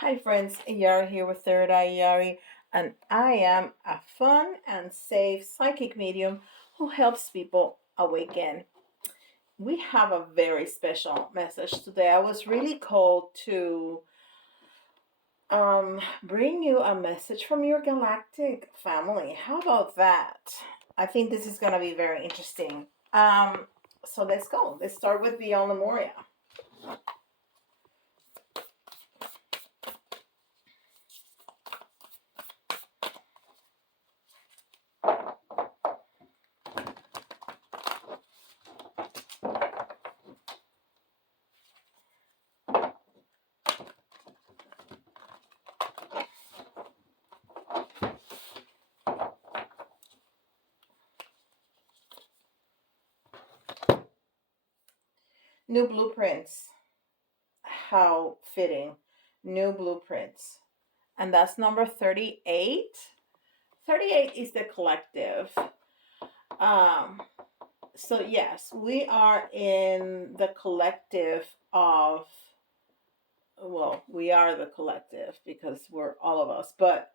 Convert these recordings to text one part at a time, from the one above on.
Hi friends, Yari here with Third Eye Yari, and I am a fun and safe psychic medium who helps people awaken. We have a very special message today. I was really called to bring you a message from your galactic family. How about that? I think this is gonna be very interesting. So let's go. Let's start with Beyond Lemuria. New blueprints. How fitting. New blueprints. And that's number 38. 38 is the collective. Um, so, yes, we are in the collective of, well, we are the collective because we're all of us, but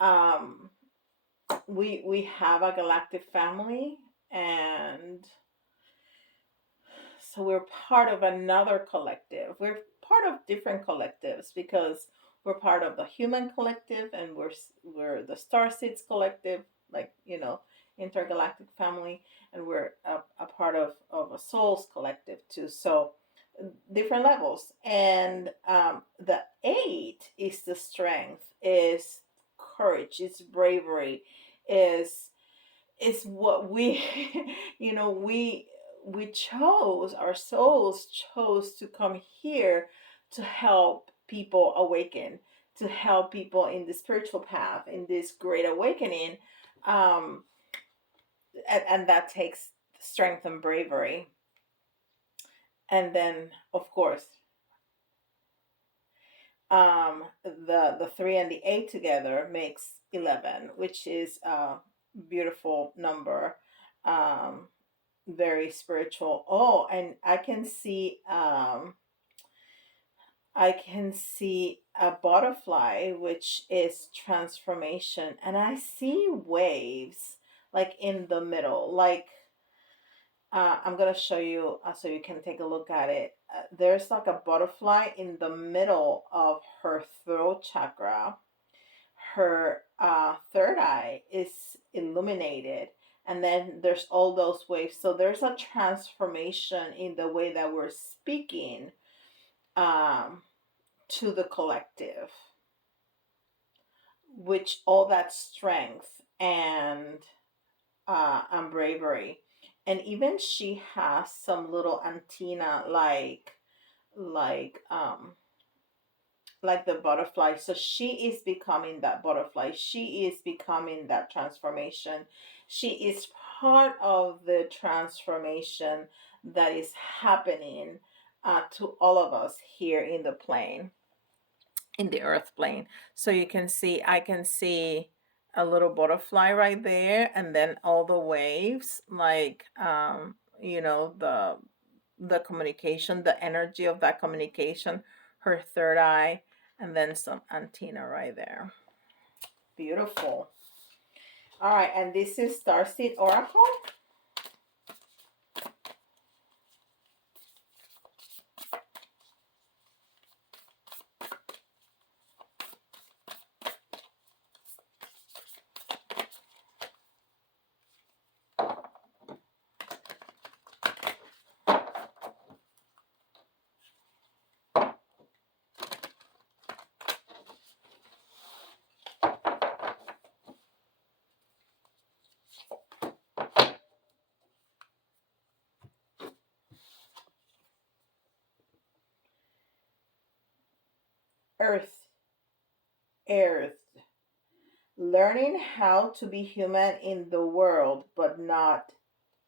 um, we have a galactic family, and so we're part of another collective. We're part of different collectives because we're part of the human collective, and we're the star seeds collective, like intergalactic family, and we're a part of a souls collective too. So different levels, and the eight is the strength, is courage, is bravery, is what we we chose, our souls chose to come here to help people awaken, to help people in the spiritual path, in this great awakening. um and that takes strength and bravery. And then, of course, the three and the eight together makes 11, which is a beautiful number. Very spiritual. Oh, and I can see a butterfly, which is transformation, and I see waves like in the middle. Like, I'm gonna show you so you can take a look at it. There's like a butterfly in the middle of her throat chakra. Her third eye is illuminated, and then there's all those waves. So there's a transformation in the way that we're speaking um, to the collective, which all that strength and bravery. And even she has some little antenna, like like the butterfly. So she is becoming that butterfly. She is becoming that transformation. She is part of the transformation that is happening to all of us here in the plane, in the earth plane. So you can see, I can see a little butterfly right there, and then all the waves, like the communication, the energy of that communication, her third eye, and then some antenna right there. Beautiful. All right, and this is Starseed Oracle. Earth, Earth. Learning how to be human in the world, but not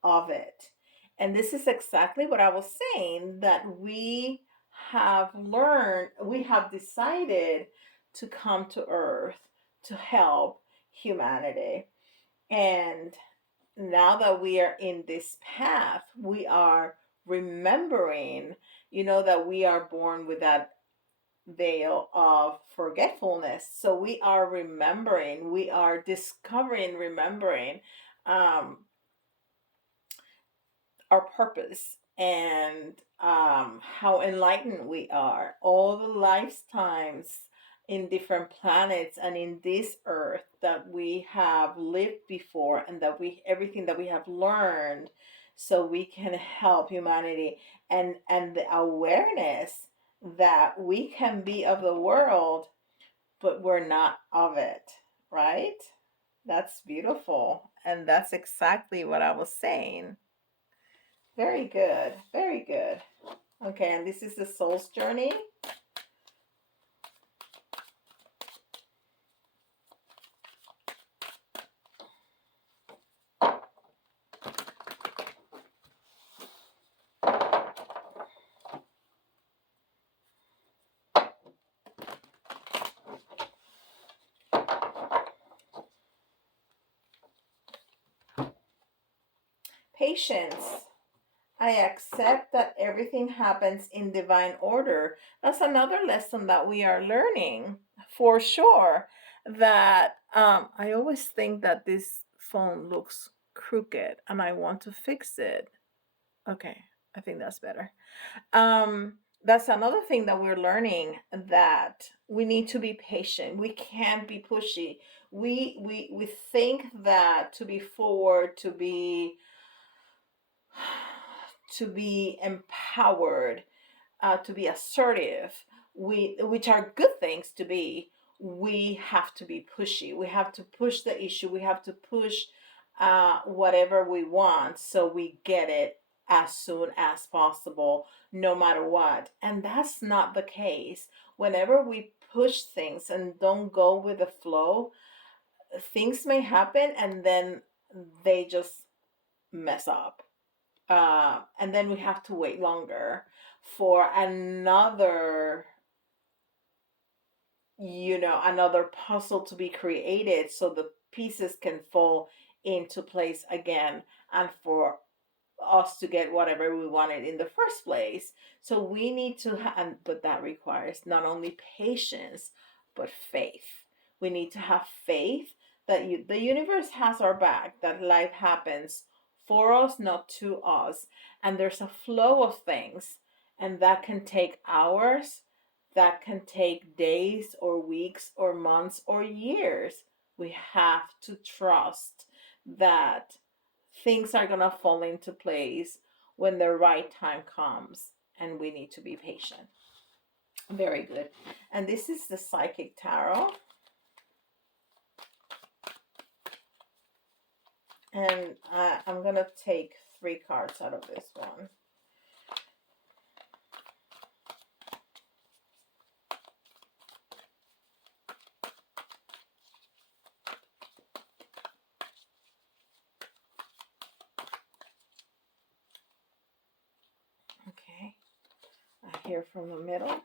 of it. And this is exactly what I was saying, that we have decided to come to Earth to help humanity. And now that we are in this path, we are remembering, that we are born with that veil of forgetfulness. So we are remembering, we are discovering, remembering um, our purpose and how enlightened we are. All the lifetimes in different planets and in this earth that we have lived before, and that we everything that we have learned, so we can help humanity, and the awareness that we can be of the world, but we're not of it, right? That's beautiful. And that's exactly what I was saying. Very good. Very good. Okay, and this is the soul's journey. Patience. I accept that everything happens in divine order. That's another lesson that we are learning for sure. That I always think that this phone looks crooked and I want to fix it. Okay, I think that's better. That's another thing that we're learning, that we need to be patient. We can't be pushy. We think that to be forward, to be empowered, to be assertive, which are good things to be, we have to be pushy. We have to push the issue. We have to push whatever we want, so we get it as soon as possible, no matter what. And that's not the case. Whenever we push things and don't go with the flow, things may happen and then they just mess up, and then we have to wait longer for another puzzle to be created, so the pieces can fall into place again, and for us to get whatever we wanted in the first place. So we need to but that requires not only patience, but faith. We need to have faith that the universe has our back, that life happens for us, not to us, and there's a flow of things, and that can take hours, that can take days or weeks or months or years. We have to trust that things are going to fall into place when the right time comes, and we need to be patient. Very good. And this is the psychic tarot, and I'm going to take 3 cards out of this one. Okay, I hear from the middle.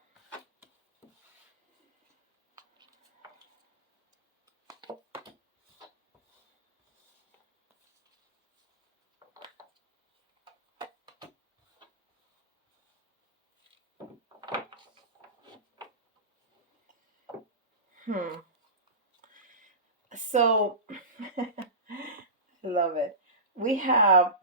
So I love it. We have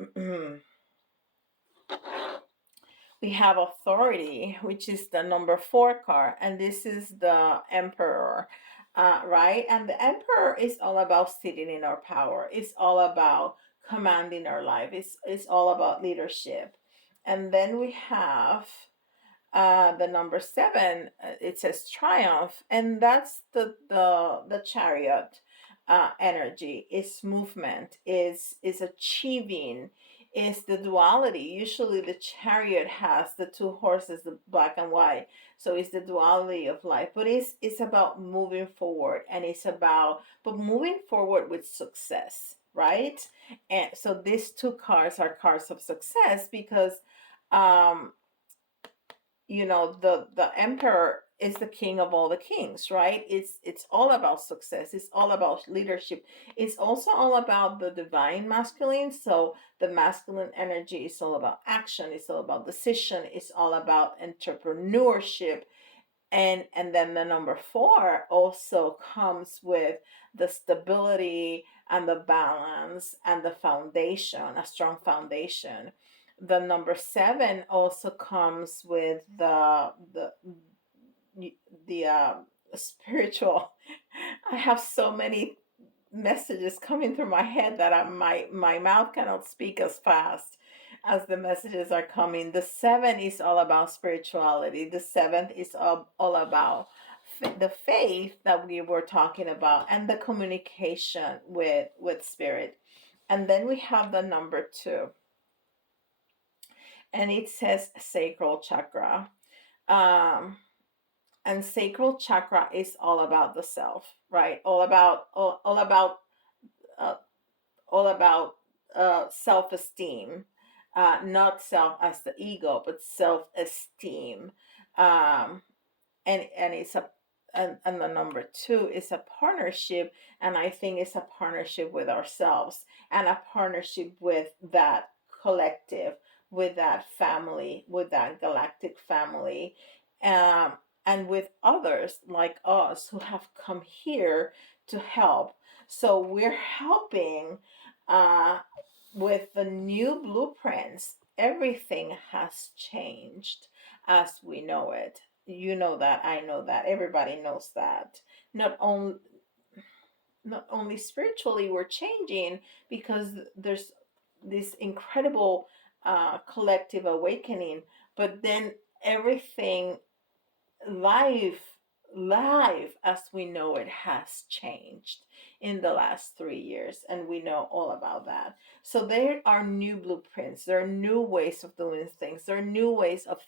we have authority, which is the number 4 card, and this is the emperor, right? And the emperor is all about sitting in our power. It's all about commanding our life. It's all about leadership. And then we have the number 7. It says triumph, and that's the chariot energy. Is movement, is achieving, is the duality. Usually the chariot has the 2 horses, the black and white, so it's the duality of life, but it's about moving forward, and it's about but moving forward with success, right? And so these 2 cards are cards of success, because um the emperor is the king of all the kings, right? It's all about success, it's all about leadership, it's also all about the divine masculine. So the masculine energy is all about action, it's all about decision, it's all about entrepreneurship, And then the number four also comes with the stability and the balance and the foundation, a strong foundation. The number seven also comes with the spiritual. I have so many messages coming through my head that my mouth cannot speak as fast as the messages are coming. The seven is all about spirituality. The seventh is all about the faith that we were talking about and the communication with spirit. And then we have the number two, and it says sacral chakra. Um, and sacral chakra is all about the self, right? All about uh, all about self-esteem, not self as the ego, but self-esteem. Um, and it's a and the number two is a partnership, and I think it's a partnership with ourselves and a partnership with that collective, with that family, with that galactic family, um, and with others like us who have come here to help. So we're helping uh, with the new blueprints. Everything has changed as we know it. You know that, I know that, everybody knows that. not only not only spiritually we're changing, because there's this incredible collective awakening, but then everything, life life as we know it has changed in the last 3 years, and we know all about that. So there are new blueprints, there are new ways of doing things, there are new ways of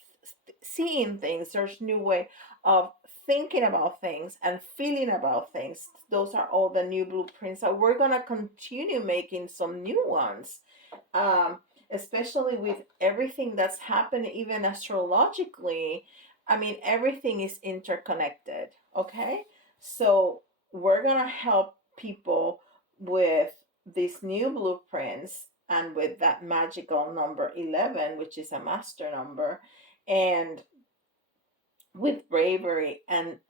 seeing things, there's new way of thinking about things and feeling about things. Those are all the new blueprints, so we're going to continue making some new ones, um, especially with everything that's happened, even astrologically. I mean, everything is interconnected, okay? So we're going to help people with these new blueprints and with that magical number 11, which is a master number, and with bravery and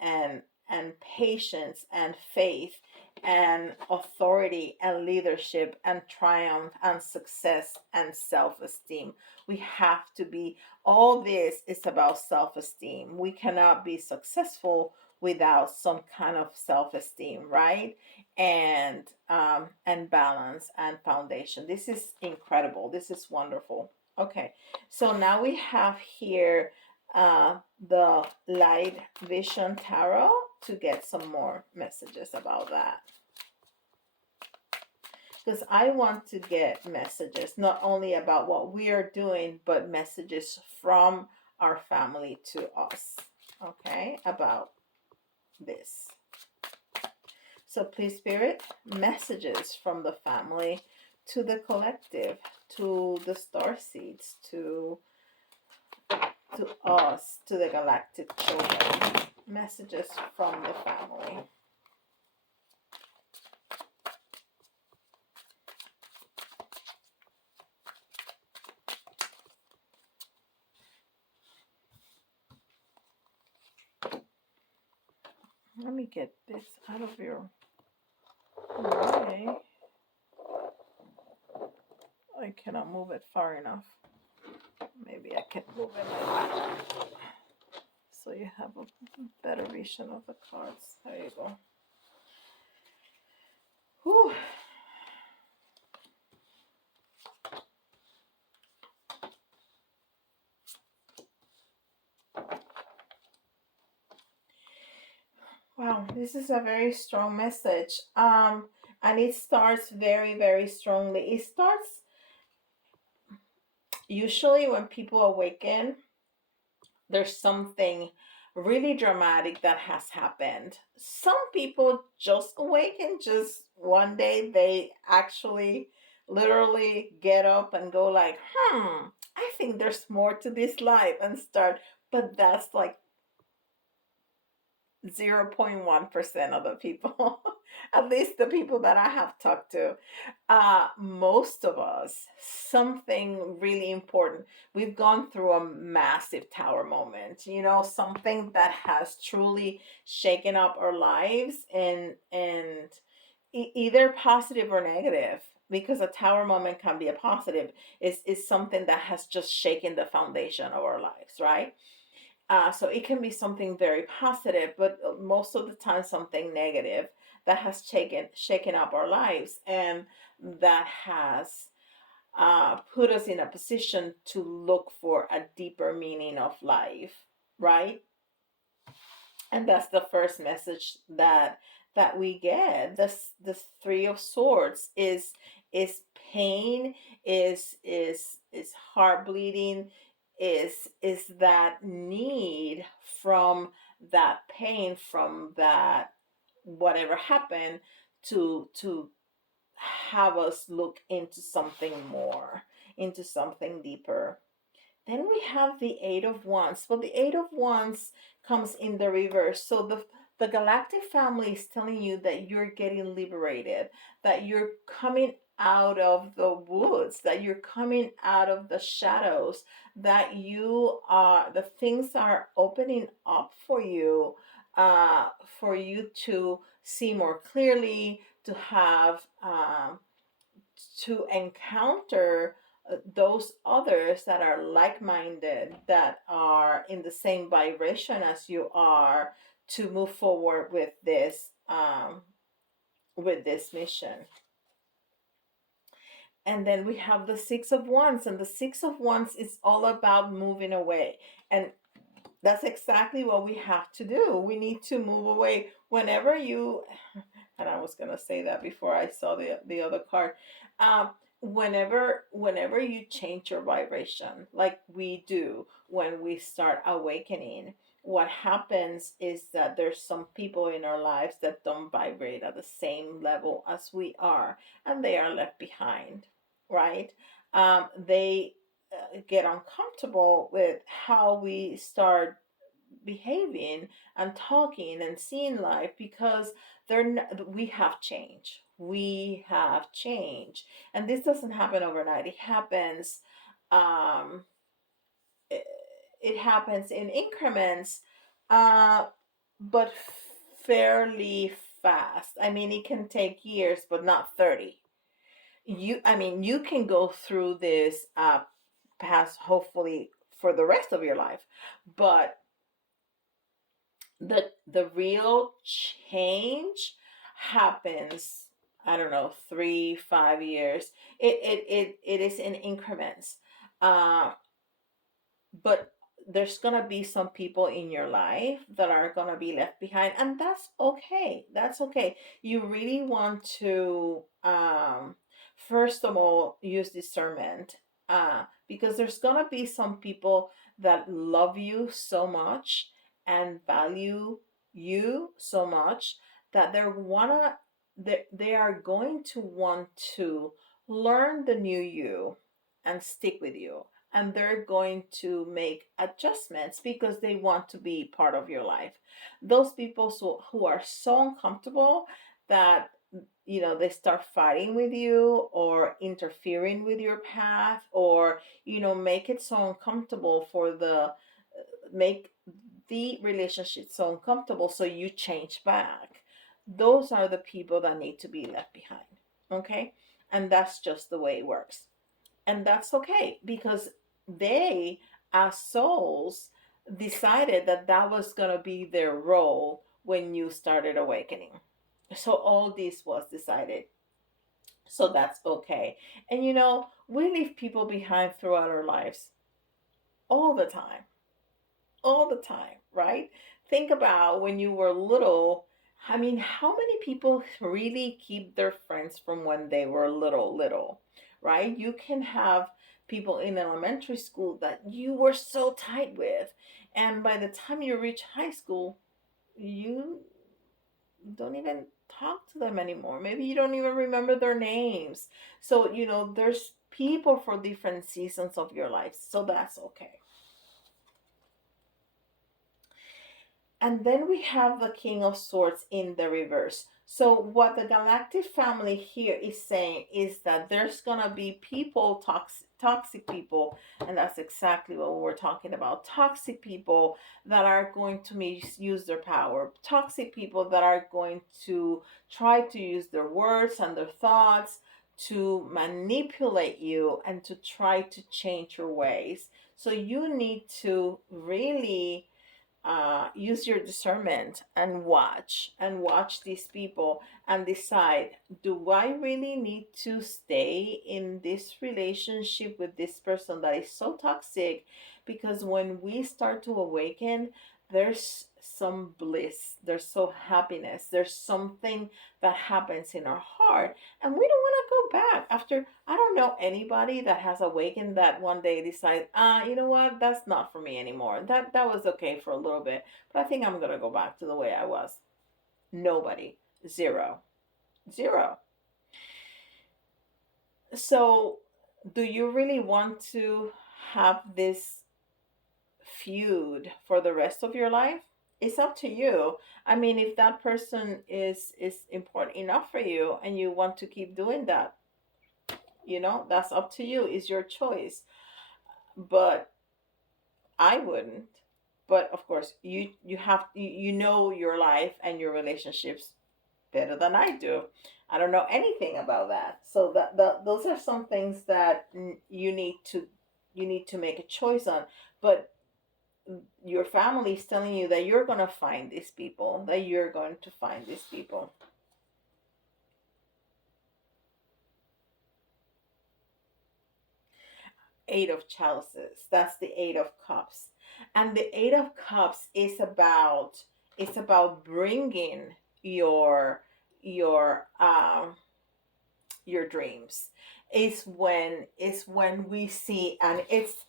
patience and faith and authority and leadership and triumph and success and self-esteem. We have to be, all this is about self-esteem. We cannot be successful without some kind of self-esteem, right? And balance and foundation. This is incredible, this is wonderful. Okay, so now we have here the light vision tarot to get some more messages about that, because I want to get messages not only about what we are doing, but messages from our family to us, okay, about this. So please, spirit, messages from the family to the collective, to the star seeds, to us, to the galactic children. Messages from the family. Let me get this out of your way. I cannot move it far enough. Maybe I can move it like that, so you have a better vision of the cards. There you go. Whew. Wow, this is a very strong message. And it starts very, very strongly. It starts usually when people awaken, there's something really dramatic that has happened. Some people just awaken, just one day they actually literally get up and go like, I think there's more to this life, and start. But that's like 0.1% of the people. At least the people that I have talked to, most of us, something really important. We've gone through a massive tower moment, something that has truly shaken up our lives, and either positive or negative, because a tower moment can be a positive, is something that has just shaken the foundation of our lives, right? So it can be something very positive, but most of the time something negative that has shaken up our lives, and that has put us in a position to look for a deeper meaning of life, right? And that's the first message that we get. This three of swords is pain, is heart bleeding, is that need from that pain, from that whatever happened, to have us look into something more, into something deeper. Then we have the Eight of Wands. Well, the Eight of Wands comes in the reverse. So the galactic family is telling you that you're getting liberated, that you're coming out of the woods, that you're coming out of the shadows, that the things are opening up for you to see more clearly, to have to encounter those others that are like-minded, that are in the same vibration as you are, to move forward with this mission. And then we have the Six of Wands, and the Six of Wands is all about moving away. And that's exactly what we have to do. We need to move away. Whenever you, and I was gonna say that before I saw the other card. Um, whenever you change your vibration, like we do when we start awakening, what happens is that there's some people in our lives that don't vibrate at the same level as we are, and they are left behind, right? They get uncomfortable with how we start behaving and talking and seeing life, because we have change. We have change, and this doesn't happen overnight. It happens. Um, it, it happens in increments, uh, but fairly fast. I mean, it can take years, but not 30. I mean, you can go through this past, hopefully, for the rest of your life, but the real change happens, I don't know, 3 5 years. It is in increments. uh but there's gonna be some people in your life that are gonna be left behind, and that's okay. That's okay. You really want to, first of all, use discernment, because there's gonna be some people that love you so much and value you so much that they are going to want to learn the new you and stick with you, and they're going to make adjustments because they want to be part of your life. Those people who are so uncomfortable that they start fighting with you or interfering with your path, or make it so uncomfortable make the relationship so uncomfortable so you change back. Those are the people that need to be left behind. Okay? And that's just the way it works. And that's okay, because they, as souls, decided that that was going to be their role when you started awakening. So all this was decided. So that's okay. And we leave people behind throughout our lives all the time, all the time, right? Think about when you were little. I mean, how many people really keep their friends from when they were little, right? You can have people in elementary school that you were so tight with, and by the time you reach high school, you don't even talk to them anymore. Maybe you don't even remember their names. So, there's people for different seasons of your life, so that's okay. And then we have the King of Swords in the reverse. So what the galactic family here is saying is that there's gonna be people, toxic people, and that's exactly what we're talking about. Toxic people that are going to misuse their power. Toxic people that are going to try to use their words and their thoughts to manipulate you and to try to change your ways. So you need to really use your discernment and watch these people and decide, do I really need to stay in this relationship with this person that is so toxic? Because when we start to awaken, there's some bliss, there's so happiness, there's something that happens in our heart, and we don't want to go back after. I don't know anybody that has awakened that one day decide, you know what, that's not for me anymore. That was okay for a little bit, but I think I'm gonna go back to the way I was. Nobody. Zero. Zero. So do you really want to have this feud for the rest of your life? It's up to you. I mean, if that person is important enough for you and you want to keep doing that, that's up to you. It's your choice. But I wouldn't. But of course, you know your life and your relationships better than I do. I don't know anything about that. So that those are some things that you need to make a choice on. But your family is telling you that you're going to find these people, that you're going to find these people. Eight of chalices. That's the eight of cups. And the eight of cups is about bringing your your um your dreams. It's when we see, and it's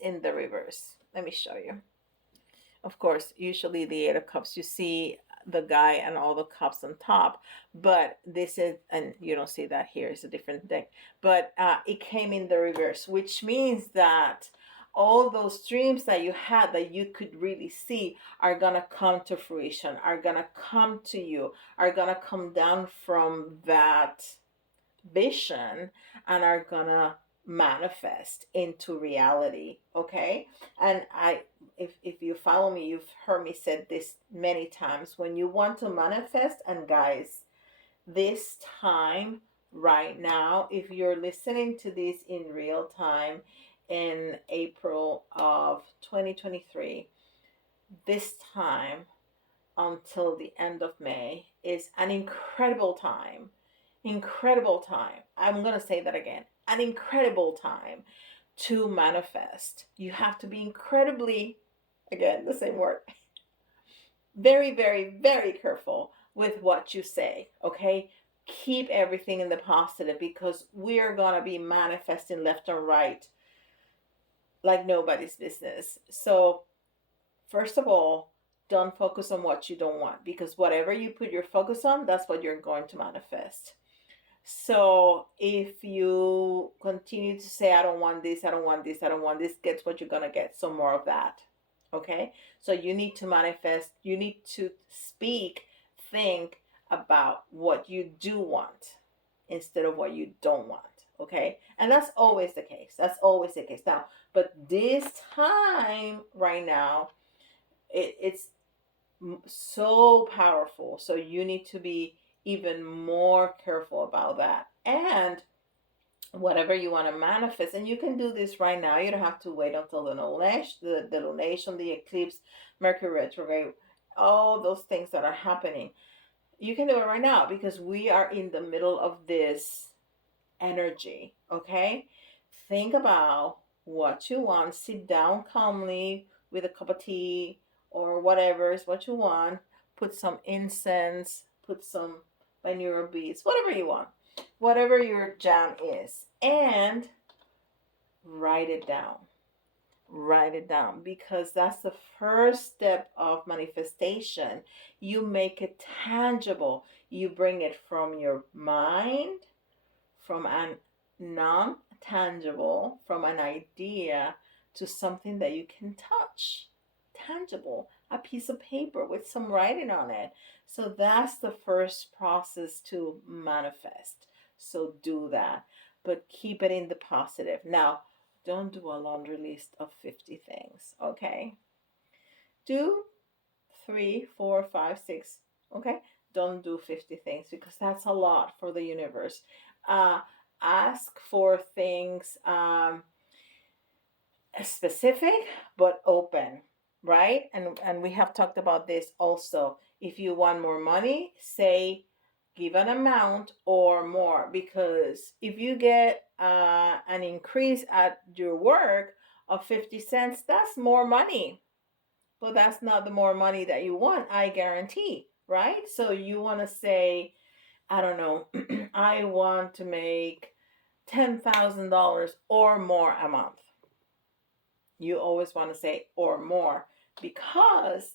in the reverse. Let me show you. Of course, usually the eight of cups, you see the guy and all the cups on top, but this is, and you don't see that here, it's a different deck, but it came in the reverse, which means that all those dreams that you had that you could really see are gonna come to fruition, are gonna come to you, are gonna come down from that vision, and are gonna manifest into reality. Okay. And if you follow me, you've heard me said this many times. When you want to manifest, and guys, this time right now, if you're listening to this in real time in April of 2023, this time until the end of May is an incredible time. Incredible time. I'm going to say that again. An incredible time to manifest. You have to be incredibly, again, the same word, very, very, very careful with what you say, okay? Keep everything in the positive, because we are going to be manifesting left and right like nobody's business. So first of all, don't focus on what you don't want, because whatever you put your focus on, that's what you're going to manifest. So if you continue to say, I don't want this, I don't want this, I don't want this, guess what you're going to get? Some more of that. Okay? So you need to manifest, you need to speak, think about what you do want instead of what you don't want. Okay? And that's always the case. That's always the case. Now, but this time right now, it's so powerful. So you need to be even more careful about that. And whatever you want to manifest, and you can do this right now. You don't have to wait until the lunation, the eclipse, Mercury retrograde, all those things that are happening. You can do it right now, because we are in the middle of this energy. Okay, think about what you want. Sit down calmly with a cup of tea or whatever is what you want. Put some incense, put some binaural beads, whatever you want, whatever your jam is, and write it down. Write it down, because that's the first step of manifestation. You make it tangible. You bring it from your mind, from an non tangible, from an idea to something that you can touch, tangible. a piece of paper with some writing on it. So that's the first process to manifest. So do that, but keep it in the positive. Now, don't do a laundry list of 50 things, okay? Do three, four, five, six, okay? Don't do 50 things because that's a lot for the universe. Uh, Ask for things specific but open, right? And we have talked about this also. If you want more money, say give an amount or more, because if you get an increase at your work of 50 cents, that's more money, but that's not the more money that you want, I guarantee, right? So you want to say, I don't know, I want to make $10,000 or more a month. You always want to say or more, because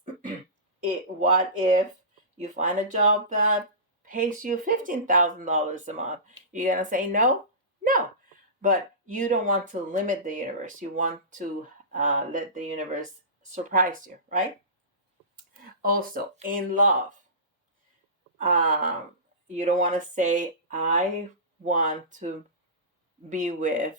what if you find a job that pays you $15,000 a month? You're going to say no? No. But you don't want to limit the universe. You want to let the universe surprise you, right? Also, in love, um, you don't want to say, I want to be with